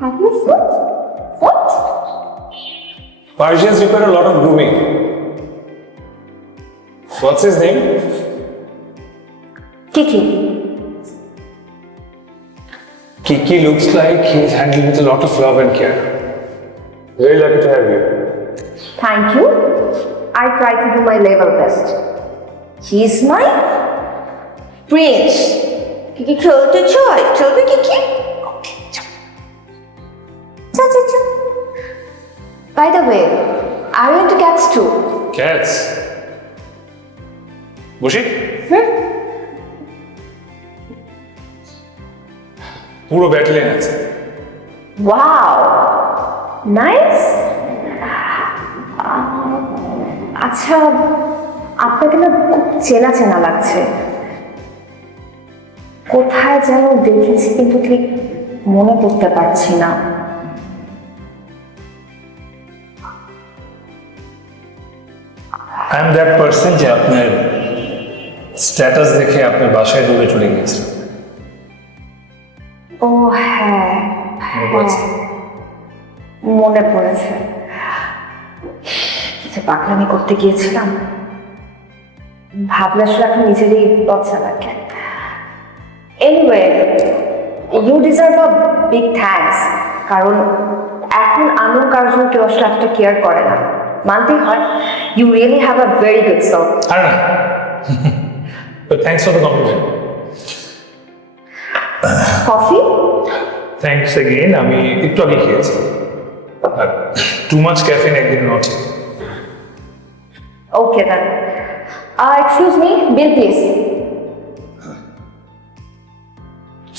Have you food? What? Persians require a lot of grooming. What's his name? Kiki. Kiki looks like he's handled with a lot of love and care. Very lucky to have you. Thank you. I try to do my level best. He's my prince. Kiki খেলতে চায়? চলবে Kiki? Okay, চল। চল। By the way, are you into cats too? Cats. বসি? পুরো battalion আছে। Wow, nice. আচ্ছা, আপনাকে না খুব চেনা চেনা লাগছে। কোথায় যেন দেখেছি কিন্তু ঠিক মনে করতে পারছি না। I am that person যে আপনার স্ট্যাটাস দেখে আপনার বাসায় দৌড়ে চলে গিয়েছিলাম। ও হ্যাঁ, মনে পড়েছে। কিছু পাগলামি করতে গিয়েছিলাম, ভাবলে আসলে এখন নিজেরই লজ্জা লাগে। Anyway, you deserve a big thanks, কারণ এখন আমিও কারোর জন্য কেউ আসলে এতটা কেয়ার করে না, মানতেই হয়। You really have a very good soul. আর না, but thanks for the compliment. Coffee? Thanks again. আমি একটু আগে খেয়েছি। আর too much caffeine একদিন নট ঠিক। Okay then. Excuse me, bill please.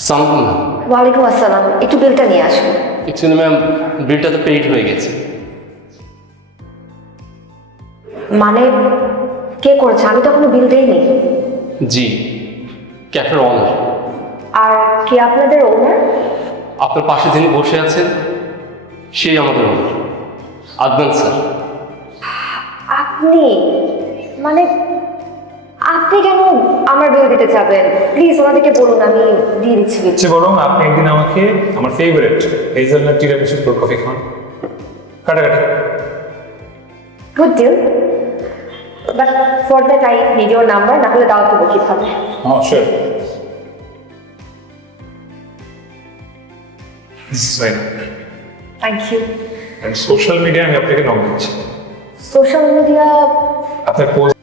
সালাম ম্যাম। ওয়ালাইকুম আসসালাম, একটু বিলটা নিয়ে আসুন। অ্যাকচুয়ালি ম্যাম বিলটা তো পেইড হয়ে গেছে। মানে কে করেছে? আমি তো কোনো বিল দেইনি। জি, ক্যাফের অনার। আর কে আপনাদের ওনার? আপনার পাশে যিনি বসে আছেন সেই আমাদের ওনার, আদনান স্যার। আপনি? মানে আপনি কেন আমার বিল দিতে যাবেন? প্লিজ ওনাদেরকে বলুন, আমি দিয়ে দিচ্ছি বিল। বরং আপনি একদিন আমাকে আমার favourite hazelnut tiramisu cold coffee খান। কাটাকাটি। Good deal, but for that I need your number, না হলে দাও তো বকি খাবে। Oh, sure. This is my number. Thank you. And social media আমি আপনাকে নক দিচ্ছি। Social media? আপনার পোস্ট